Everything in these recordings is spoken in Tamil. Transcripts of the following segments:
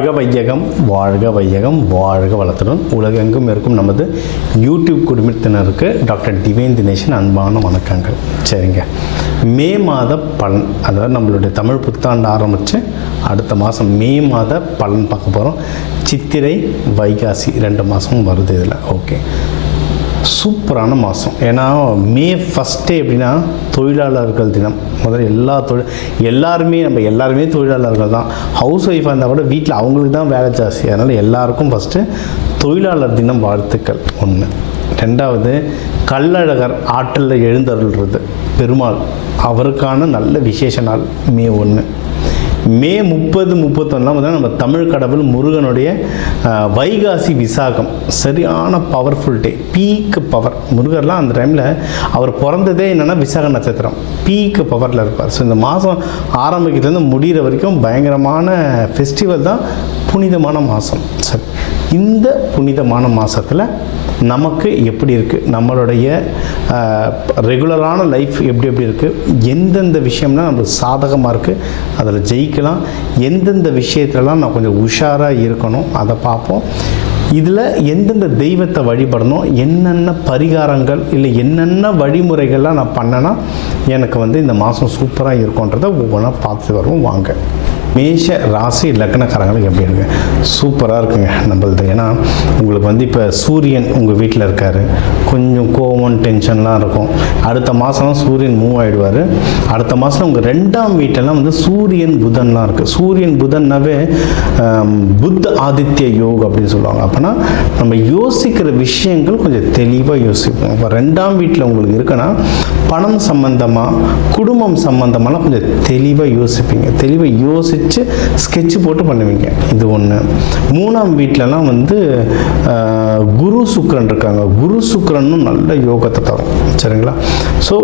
வாழ்க வையகம் வாழ்க வளத்துடன் உலகெங்கும் இருக்கும் நமது யூடியூப் குடும்பத்தினருக்கு டாக்டர் டிவைன் தினேஷன் அன்பான வணக்கங்கள். சரிங்க, மே மாத பலன், அதாவது நம்மளுடைய தமிழ் புத்தாண்டு ஆரம்பித்து அடுத்த மாதம் மே மாத பலன் பார்க்க போகிறோம். சித்திரை வைகாசி 2 மாதமும் வருது இதில். ஓகே, சூப்பரான மாதம். ஏன்னா மே ஃபஸ்ட்டே எப்படின்னா தொழிலாளர்கள் தினம். முதல்ல எல்லாருமே தொழிலாளர்கள் தான். ஹவுஸ் ஒய்ஃபாக இருந்தால் கூட வீட்டில் அவங்களுக்கு தான் வேலை ஜாஸ்தி. அதனால் எல்லாருக்கும் ஃபஸ்ட்டு தொழிலாளர் தினம் வாழ்த்துக்கள். 1. 2வது கள்ளழகர் ஆற்றில் எழுந்தருள்றது பெருமாள், அவருக்கான நல்ல விசேஷ நாள் மே 1. மே 30, 31 நம்ம தமிழ் கடவுள் முருகனுடைய வைகாசி விசாகம், சரியான பவர்ஃபுல் டே, பீக் பவர். முருகர்லாம் அந்த டைமில் அவர் பிறந்ததே என்னென்னா விசாக நட்சத்திரம், பீக் பவரில் இருப்பார். ஸோ இந்த மாதம் ஆரம்பிக்கிறதுலேருந்து முடிகிற வரைக்கும் பயங்கரமான ஃபெஸ்டிவல் தான், புனிதமான மாதம். சரி, இந்த புனிதமான மாதத்தில் நமக்கு எப்படி இருக்குது, நம்மளுடைய ரெகுலரான லைஃப் எப்படி இருக்குது, எந்தெந்த விஷயம்னா நம்மளுக்கு சாதகமாக இருக்குது, அதில் ஜெயிக்கலாம், எந்தெந்த விஷயத்துலலாம் நான் கொஞ்சம் உஷாராக இருக்கணும், அதை பார்ப்போம். இதில் எந்தெந்த தெய்வத்தை வழிபடணும், என்னென்ன பரிகாரங்கள் இல்லை என்னென்ன வழிமுறைகள்லாம் நான் பண்ணேன்னா எனக்கு இந்த மாதம் சூப்பராக இருக்கும்ன்றதை ஒவ்வொன்றா பார்த்து வருவோம். வாங்க. மேஷ ராசி லக்னக்காரங்களுக்கு எப்படி இருக்குது? சூப்பராக இருக்குங்க நம்மளது. ஏன்னா உங்களுக்கு இப்போ சூரியன் உங்கள் வீட்டில் இருக்கார், கொஞ்சம் கோவம் டென்ஷன்லாம் இருக்கும். அடுத்த மாதம்லாம் சூரியன் மூவ் ஆகிடுவார். அடுத்த மாதம் உங்கள் 2ஆம் வீட்டெல்லாம் சூரியன் புதன்லாம் இருக்குது. சூரியன் புதன்னாவே புத்த ஆதித்ய யோக் அப்படின்னு சொல்லுவாங்க. அப்போனா நம்ம யோசிக்கிற விஷயங்கள் கொஞ்சம் தெளிவாக யோசிப்போம். இப்போ 2ஆம் வீட்டில் உங்களுக்கு இருக்குன்னா பணம் சம்பந்தமாக, குடும்பம் சம்பந்தமாலாம் கொஞ்சம் தெளிவாக யோசிப்பீங்க. தெளிவாக யோசித்து ஸ்கெட்ச் போட்டு பண்ணுவீங்க. இது 1. 3ஆம் வீட்டிலலாம் குரு சுக்கிரன் இருக்காங்க. குரு சுக்கிரனும் நல்ல யோகத்தை தரும். சரிங்களா? ஸோ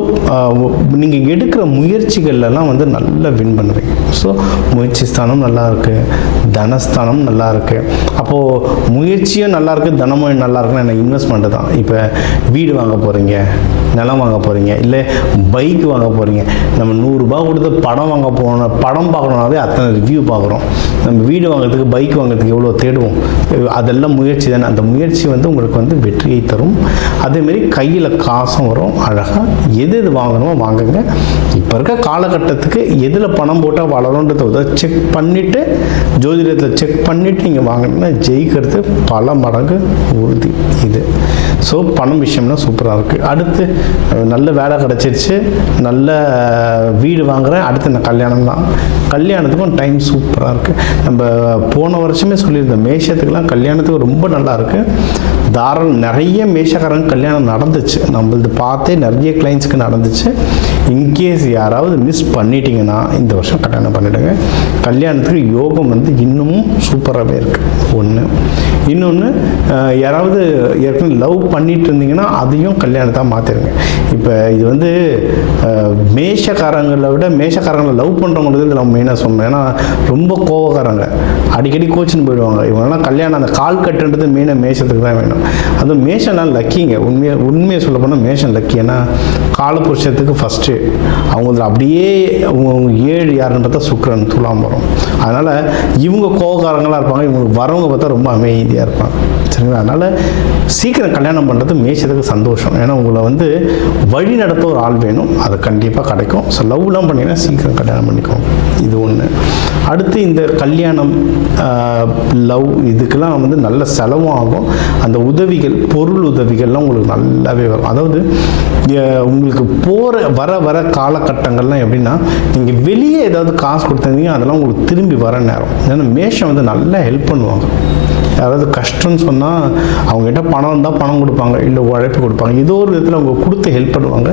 நீங்கள் எடுக்கிற முயற்சிகள்லாம் நல்லா வின் பண்ணுவீங்க. ஸோ முயற்சி ஸ்தானம் நல்லா இருக்குது, தனஸ்தானம் நல்லா இருக்குது. அப்போது முயற்சியும் நல்லா இருக்குது, தனமும் நல்லா இருக்குன்னா என்ன, இன்வெஸ்ட்மெண்ட்டு தான். இப்போ வீடு வாங்க போகிறீங்க, நிலம் வாங்க போகிறீங்க, இல்லை பைக் வாங்க போகிறீங்க. நம்ம 100 ரூபா கொடுத்து படம் வாங்க போகணும், படம் பார்க்கணுன்னாவே அத்தனை ரிவ்யூ பார்க்குறோம். நம்ம வீடு வாங்குறதுக்கு, பைக் வாங்குறதுக்கு எவ்வளோ தேடுவோம். அதெல்லாம் முயற்சி தானே. அந்த முயற்சி உங்களுக்கு வெற்றியை தரும். அதேமாரி கையில் காசும் வரும். அழகாக எது வாங்கணுமோ வாங்குங்க. இப்போ இருக்க காலகட்டத்துக்கு எதில் பணம் போட்டால் வளரும்ன்றதை செக் பண்ணிவிட்டு, ஜோதிடத்தில் செக் பண்ணிவிட்டு நீங்கள் வாங்கினீங்கன்னா ஜெயிக்கிறது பல மடங்கு உறுதி. இது ஸோ பணம் விஷயம்னா சூப்பராக இருக்குது. அடுத்து நல்ல வேலை கிடச்சிருச்சு, நல்ல வீடு வாங்குகிறேன், அடுத்து நான் கல்யாணம் தான். கல்யாணத்துக்கும் டைம் சூப்பராக இருக்குது. நம்ம போன வருஷமே சொல்லியிருந்தோம், மேஷத்துக்கெல்லாம் கல்யாணத்துக்கு ரொம்ப நல்லா இருக்குது. நிறைய மேஷக்காரங்க கல்யாணம் நடந்துச்சு. நம்மளது பார்த்தே நிறைய கிளைண்ட்ஸுக்கு நடந்துச்சு. இன்கேஸ் யாராவது மிஸ் பண்ணிட்டீங்கன்னா இந்த வருஷம் கல்யாணம் பண்ணிவிடுங்க. கல்யாணத்துக்கு யோகம் இன்னமும் சூப்பராகவே இருக்குது. 1. இன்னொன்று, யாராவது ஏற்கனவே லவ் பண்ணிட்டு இருந்தீங்கன்னா அதையும் கல்யாணத்தான் மாற்றிடுங்க. இப்போ இது மேஷக்காரங்களை விட மேஷக்காரங்களை லவ் பண்ணுறவங்களுக்கு இதில் மெயினாக சொன்னோம். ஏன்னா ரொம்ப கோவக்காரங்க, அடிக்கடி கோச்சின்னு போயிடுவாங்க. இவங்கெல்லாம் கல்யாணம் அந்த கால் கட்டுன்றது மெயினாக மேஷத்துக்கு தான் வேணும். அதுவும் மேஷம்லாம் லக்கிங்க. உண்மையை சொல்ல போனால் மேஷம் லக்கி. ஏன்னா காலபுருஷத்துக்கு ஃபஸ்ட்டு அவங்க அப்படியே 7 யாருன்னு பார்த்தா சுக்கிரன், துலாம் வரும். அதனால் இவங்க கோவக்காரங்களாக இருப்பாங்க. இவங்களுக்கு வரவங்க பார்த்தா ரொம்ப அமைதியாக இருப்பாங்க. சரிங்களா? அதனால் சீக்கிரம் கல்யாணம் பண்ணுறது மேஷத்துக்கு சந்தோஷம். ஏன்னா உங்களை வழி நடத்த ஒரு ஆள் வேணும், அது கண்டிப்பாக கிடைக்கும். ஸோ லவ்லாம் பண்ணிங்கன்னா சீக்கிரம் கல்யாணம் பண்ணிக்கோங்க. இது 1. அடுத்து இந்த கல்யாணம், லவ், இதுக்கெல்லாம் நல்ல செலவும் ஆகும். அந்த உதவிகள், பொருள் உதவிகள்லாம் உங்களுக்கு நல்லாவே வரும். அதாவது உங்களுக்கு வர காலகட்டங்கள்லாம் எப்படின்னா, நீங்கள் வெளியே ஏதாவது காசு கொடுத்தீங்க அதெல்லாம் உங்களுக்கு திரும்பி வர நேரம். ஏன்னா மேஷம் நல்லா ஹெல்ப் பண்ணுவாங்க. யாராவது கஷ்டம்னு சொன்னால் அவங்ககிட்ட பணம் இருந்தால் பணம் கொடுப்பாங்க, இல்லை உழைப்பு கொடுப்பாங்க. ஏதோ ஒரு விதத்தில் அவங்க கொடுத்து ஹெல்ப் பண்ணுவாங்க.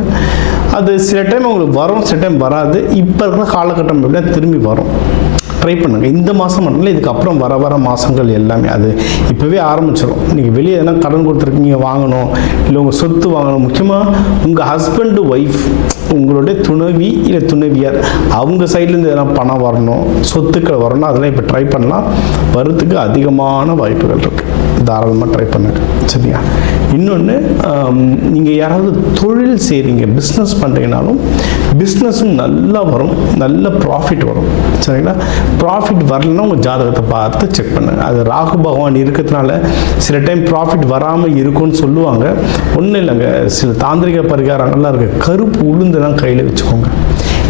அது சில டைம் அவங்களுக்கு வரும், சில டைம் வராது. இப்போ இருக்கிற காலகட்டம் எப்படின்னா திரும்பி வரும். ட்ரை பண்ணுங்கள். இந்த மாதம் மட்டும் இல்லை, இதுக்கப்புறம் வர மாதங்கள் எல்லாமே அது இப்போவே ஆரம்பிச்சிடும். நீங்கள் வெளியே எதனா கடன் கொடுத்துருக்கீங்க, வாங்கணும், இல்லை உங்கள் சொத்து வாங்கணும். முக்கியமாக உங்கள் ஹஸ்பண்டு ஒய்ஃப், உங்களுடைய துணைவி இல்லை துணைவியார், அவங்க சைட்லேருந்து எதனா பணம் வரணும், சொத்துக்கள் வரணும், அதெல்லாம் இப்போ ட்ரை பண்ணலாம். வரத்துக்கு அதிகமான வாய்ப்புகள் இருக்குது. தாராளமாக ட்ரை பண்ணுங்க. சரியா? இன்னொன்று, நீங்கள் யாராவது தொழில் செய்கிறீங்க, பிஸ்னஸ் பண்ணுறீங்கனாலும் பிஸ்னஸும் நல்லா வரும், நல்ல ப்ராஃபிட் வரும். சரிங்களா? ப்ராஃபிட் வரலன்னா உங்கள் ஜாதகத்தை பார்த்து செக் பண்ணுங்கள். அது ராகு பகவான் இருக்கிறதுனால சில டைம் ப்ராஃபிட் வராமல் இருக்கும்னு சொல்லுவாங்க. ஒன்றும் இல்லைங்க, சில தாந்திரிக பரிகாரங்கள்லாம் இருக்குது. கருப்பு உளுந்துலாம் கையில் வச்சுக்கோங்க.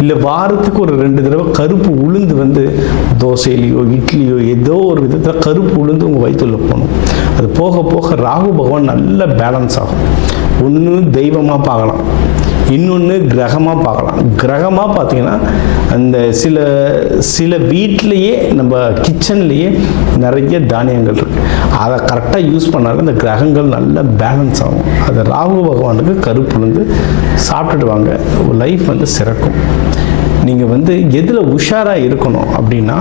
இல்லை வாரத்துக்கு ஒரு 2 தடவை கருப்பு உளுந்து வந்து தோசையிலையோ இட்லியோ ஏதோ ஒரு விதத்தில் கருப்பு உளுந்து உங்கள் வயிற்றுல போகணும். அது போக போக ராகு பகவான் நல்ல பேலன்ஸ் ஆகும். ஒன்று தெய்வமாக பார்க்கலாம், இன்னொன்று கிரகமாக பார்க்கலாம். கிரகமாக பார்த்தீங்கன்னா அந்த சில வீட்டிலையே நம்ம கிச்சன்லேயே நிறைய தானியங்கள் இருக்குது. அதை கரெக்டாக யூஸ் பண்ணாலும் அந்த கிரகங்கள் நல்ல பேலன்ஸ் ஆகும். அது ராகு பகவானுக்கு கருப்பு உளுந்து சாப்பிட்டுட்டு வாங்க, லைஃப் வந்து சிறக்கும். நீங்கள் வந்து எதில் உஷாராக இருக்கணும் அப்படின்னா,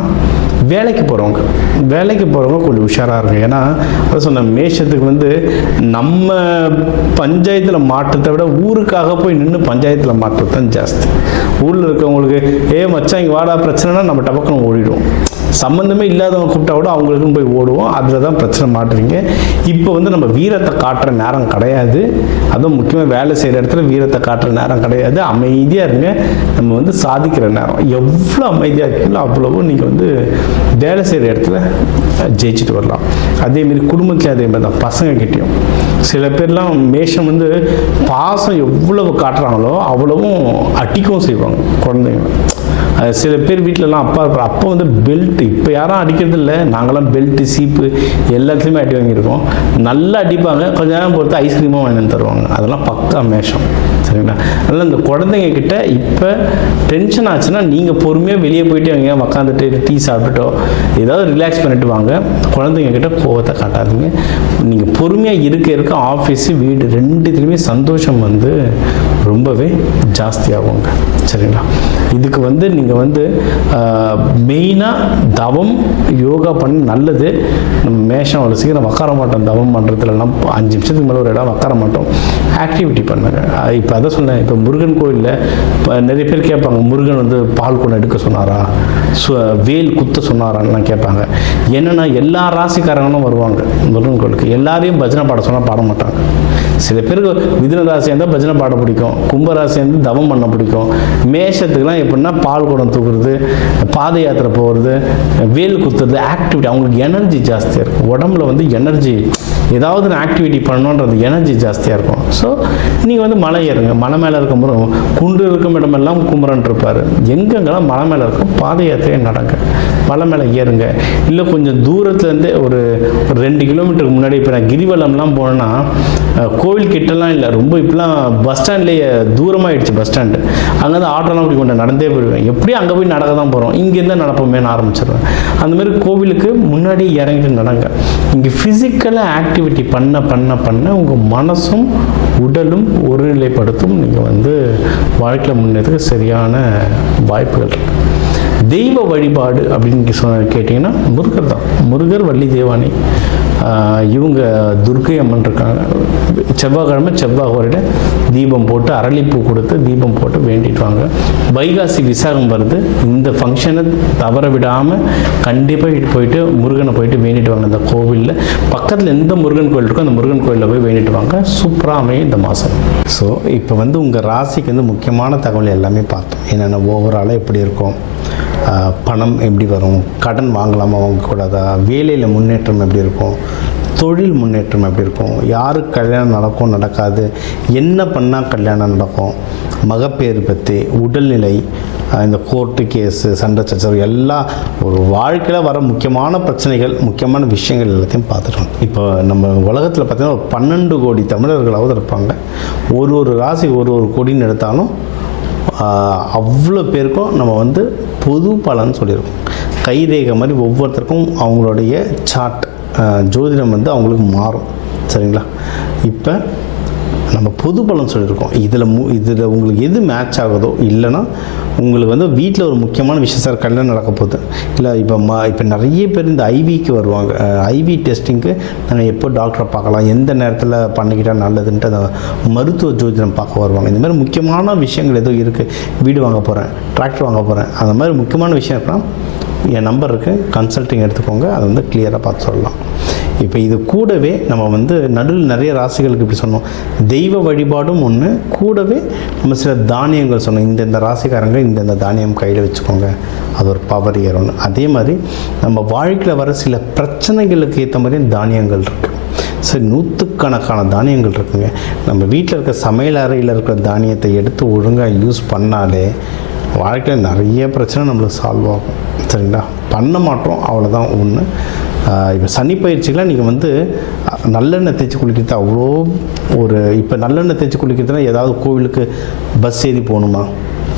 வேலைக்கு போகிறவங்க கொஞ்சம் உஷாராக இருக்கும். ஏன்னா அதை சொன்ன மேஷத்துக்கு வந்து நம்ம பஞ்சாயத்தில் மாற்றத்தை விட ஊருக்காக போய் நின்று பஞ்சாயத்தில் மாற்றது தான் ஜாஸ்தி. ஊரில் இருக்கவங்களுக்கு மச்சான் இங்கே வாடா பிரச்சனைனா நம்ம டபக்குன்னு ஓடிடுவோம். சம்மந்தமே இல்லாதவங்க கூப்பிட்டா கூட அவங்களுக்குன்னு போய் ஓடுவோம். அதில் தான் பிரச்சனை மாட்டுறீங்க. இப்போ வந்து நம்ம வீரத்தை காட்டுற நேரம் கிடையாது. அதுவும் முக்கியமாக வேலை செய்கிற இடத்துல வீரத்தை காட்டுற நேரம் கிடையாது. அமைதியாக இருங்க. நம்ம வந்து சாதிக்கிற நேரம். எவ்வளோ அமைதியாக இருக்கீங்களோ அவ்வளவும் நீங்கள் வந்து வேலை செய்கிற இடத்துல ஜெயிச்சுட்டு வரலாம். அதேமாரி குடும்பத்துலேயும் அதேமாதிரி தான். பசங்கக்கிட்டேயும் சில பேர்லாம் மேஷம் வந்து பாசம் எவ்வளவு காட்டுறாங்களோ அவ்வளவும் அடிக்கவும் செய்வாங்க குழந்தைங்க. சில பேர் வீட்டிலலாம் அப்பா வந்து பெல்ட், இப்போ யாரும் அடிக்கிறது இல்லை, நாங்களாம் பெல்ட்டு சீப்பு எல்லாத்துலேயுமே அடி வாங்கியிருக்கோம். நல்லா அடிப்பாங்க, கொஞ்ச நேரம் பொறுத்து ஐஸ்கிரீமாக வாங்கி தருவாங்க. அதெல்லாம் பக்கா மேஷம். சரிங்களா? அதனால் இந்த குழந்தைங்க கிட்ட இப்போ டென்ஷன் ஆச்சுன்னா நீங்கள் பொறுமையாக வெளியே போயிட்டு அங்கே உக்காந்துட்டு டீ சாப்பிட்டுட்டோ ஏதாவது ரிலாக்ஸ் பண்ணிட்டு வாங்க. குழந்தைங்க கிட்ட கோவத்தை காட்டாதீங்க. நீங்கள் பொறுமையாக இருக்க ஆஃபீஸு வீடு ரெண்டுத்துலேயுமே சந்தோஷம் வந்து ரொம்பவே ஜாஸ்தியாகுங்க. சரிங்களா? இதுக்கு வந்து நீங்கள் வந்து மெயினாக தவம் யோகா பண்ணி நல்லது. நம்ம மேஷம் அவ்வளோ சீக்கிரம் உட்கார மாட்டோம். தவம் பண்ணுறதுலாம் 5 நிமிஷத்துக்கு மேலே ஒரு இடம் உட்கார மாட்டோம். ஆக்டிவிட்டி பண்ணுங்க. இப்போ அதை சொன்னேன். இப்போ முருகன் கோயிலில் இப்போ நிறைய பேர் கேட்பாங்க, முருகன் வந்து பால் குடம் எடுக்க சொன்னாரா, வேல் குத்த சொன்னாரான்லாம் கேட்பாங்க. என்னென்னா எல்லா ராசிக்காரங்களும் வருவாங்க முருகன் கோயிலுக்கு. எல்லாரையும் பஜனை பாட சொன்னால் பாட மாட்டாங்க. சில பேருக்கு மிதுன ராசியாக இருந்தால் பஜனை பாட பிடிக்கும், கும்பராசியாக இருந்து தவம் பண்ண பிடிக்கும். மேஷத்துக்குலாம் எப்படின்னா பால் குடம் தூக்குறது, பாத யாத்திரை போகிறது, வேல் குத்துறது, ஆக்டிவிட்டி. அவங்களுக்கு எனர்ஜி ஜாஸ்தியாக இருக்கும். உடம்புல வந்து எனர்ஜி, ஏதாவது ஒரு ஆக்டிவிட்டி பண்ணணுன்றது எனர்ஜி ஜாஸ்தியாக இருக்கும். ஸோ நீங்கள் வந்து மலை ஏறுங்க. மலை மேலே இருக்கும்போது குன்று இருக்கும் இடமெல்லாம் குமரன் இருப்பார். எங்கெங்கெல்லாம் மலை மேலே இருக்கும் பாத யாத்திரையை நடங்க, மலை மேலே ஏறுங்க. இல்லை கொஞ்சம் தூரத்துலேருந்து ஒரு 2 கிலோமீட்டருக்கு முன்னாடி இப்போ நான் கிரிவலம்லாம் போனேன்னா கோவில் கிட்டலாம் இல்லை, ரொம்ப இப்போலாம் பஸ் ஸ்டாண்ட்லேயே தூரமாகிடுச்சு பஸ் ஸ்டாண்டு. அங்கேருந்து ஆட்டோலாம் அப்படி கொண்டு நடந்தே போயிடுவேன். எப்படியும் அங்கே போய் நடக்க தான் போகிறோம், இங்கேருந்து நடப்போமேனு ஆரம்பிச்சிடுவேன். அந்தமாதிரி கோவிலுக்கு முன்னாடி இறங்கிட்டு நடங்க. இங்கே ஃபிசிக்கலாக ஆக்டிவிட்டி பண்ண பண்ண பண்ண உங்கள் மனசும் உடலும் ஒருநிலைப்படுத்தும். நீங்கள் வந்து வாழ்க்கையில் முன்னேறதுக்கு சரியான வாய்ப்புகள் இருக்குது. தெய்வ வழிபாடு அப்படின்னு கேட்டிங்கன்னா முருகர் தான். முருகர், வள்ளி தேவானி, இவங்க துர்க்கை அம்மன் இருக்காங்க. செவ்வாய்க்கிழமை செவ்வாய் வரையில தீபம் போட்டு அரளிப்பூ கொடுத்து தீபம் போட்டு வேண்டிட்டு வாங்க. வைகாசி விசாகம் வருது. இந்த ஃபங்க்ஷனை தவற விடாமல் கண்டிப்பாக போயிட்டு முருகனை போயிட்டு வேண்டிட்டு வாங்க. அந்த கோவிலில் பக்கத்தில் எந்த முருகன் கோயில் இருக்கோ அந்த முருகன் கோயிலில் போய் வேண்டிட்டு வாங்க. சூப்பராக அமையும் இந்த மாதம். ஸோ இப்போ வந்து உங்கள் ராசிக்கு வந்து முக்கியமான தகவல் எல்லாமே பார்த்தோம். என்னென்ன ஓவராலாக எப்படி இருக்கும், பணம் எப்படி வரும், கடன் வாங்கலாமா வாங்கக்கூடாதா, வேலையில் முன்னேற்றம் எப்படி இருக்கும், தொழில் முன்னேற்றம் எப்படி இருக்கும், யாருக்கு கல்யாணம் நடக்கும் நடக்காது, என்ன பண்ணால் கல்யாணம் நடக்கும், மகப்பேறு பற்றி, உடல்நிலை, இந்த கோர்ட்டு கேஸு, சண்டை சச்சரவு எல்லாம் ஒரு வாழ்க்கையில் வர முக்கியமான பிரச்சனைகள், முக்கியமான விஷயங்கள் எல்லாத்தையும் பார்த்துட்டோம். இப்போ நம்ம உலகத்தில் பார்த்திங்கன்னா ஒரு 12 கோடி தமிழர்களாவது இருப்பாங்க. ஒரு ராசி ஒரு கோடின்னு எடுத்தாலும் அவ்வளோ பேருக்கும் நம்ம வந்து பொது பலன் சொல்லியிருக்கோம். கைரேகை மாதிரி ஒவ்வொருத்தருக்கும் அவங்களுடைய சார்ட் ஜோதிடம் வந்து அவங்களுக்கு மாறும். சரிங்களா? இப்போ நம்ம பொது பலன் சொல்லியிருக்கோம். இதில் உங்களுக்கு எது மேட்ச் ஆகுதோ, இல்லைன்னா உங்களுக்கு வந்து வீட்டில் ஒரு முக்கியமான விஷயம், சார் கல்யாணம் நடக்க போகுது, இல்லை இப்போ நிறைய பேர் இந்த ஐவிக்கு வருவாங்க. ஐவி டெஸ்டிங்க்கு நாங்கள் எப்போ டாக்டரை பார்க்கலாம், எந்த நேரத்தில் பண்ணிக்கிட்டால் நல்லதுன்ட்டு அந்த மருத்துவ ஜோதிடம் பார்க்க வருவாங்க. இந்த மாதிரி முக்கியமான விஷயங்கள் ஏதோ இருக்குது. வீடு வாங்க போகிறேன், டிராக்டர் வாங்க போகிறேன், அந்த மாதிரி முக்கியமான விஷயம் இருக்குன்னா என் நம்பர் இருக்குது, கன்சல்ட்டிங் எடுத்துக்கோங்க. அதை வந்து கிளியராக பார்த்து சொல்லலாம். இப்போ இது கூடவே நம்ம வந்து நடுவில் நிறைய ராசிகளுக்கு இப்படி சொன்னோம், தெய்வ வழிபாடும் ஒன்று, கூடவே நம்ம சில தானியங்கள் சொன்னோம். இந்த ராசிக்காரங்க இந்த தானியம் கையில் வச்சுக்கோங்க, அது ஒரு பவர் ஏறும்னு. அதே மாதிரி நம்ம வாழ்க்கையில் வர சில பிரச்சனைகளுக்கு ஏற்ற மாதிரி தானியங்கள் இருக்குது. சரி, நூற்றுக்கணக்கான தானியங்கள் இருக்குங்க. நம்ம வீட்டில் இருக்க சமையல் அறையில் இருக்கிற தானியத்தை எடுத்து ஒழுங்காக யூஸ் பண்ணாலே வாழ்க்கையில் நிறைய பிரச்சனை நம்மளுக்கு சால்வ் ஆகும். சரிங்களா? பண்ண மாட்டோம், அவ்வளோதான் ஒன்று. இப்போ சனி பயிற்சிக்கெலாம் நீங்கள் வந்து நல்லெண்ணெய் தேய்ச்சி குளிக்கிறது அவ்வளோ இப்போ நல்லெண்ணெய் தேய்ச்சி குளிக்கிறதுனா ஏதாவது கோவிலுக்கு பஸ் ஏறி போகணுமா,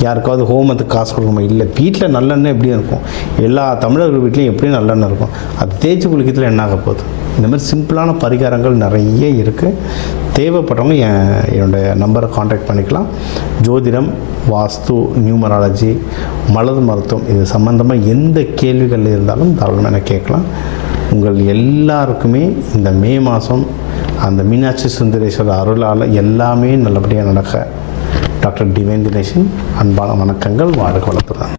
யாருக்காவது ஹோமத்துக்கு காசு கொடுக்கணுமா? இல்லை, வீட்டில் நல்லெண்ணெய் எப்படியும் இருக்கும். எல்லா தமிழர்கள் வீட்லேயும் எப்படியும் நல்லெண்ணெய் இருக்கும். அது தேய்ச்சி குளிக்கிறதுல என்ன ஆக போகுது? இந்த மாதிரி சிம்பிளான பரிகாரங்கள் நிறைய இருக்குது. தேவைப்பட்டவங்க என்னோடய நம்பரை காண்டாக்ட் பண்ணிக்கலாம். ஜோதிடம், வாஸ்து, நியூமராலஜி, மலர் மருத்துவம் இது சம்மந்தமாக எந்த கேள்விகள் இருந்தாலும் தாராளமாக எனக்கு கேட்கலாம். உங்கள் எல்லாருக்குமே இந்த மே மாதம் அந்த மீனாட்சி சுந்தரேஸ்வரர் அருளால் எல்லாமே நல்லபடியாக நடக்க டாக்டர் டிவைன் தினேஷன் அன்பான வணக்கங்கள். வாழ்க வளத்துடன்.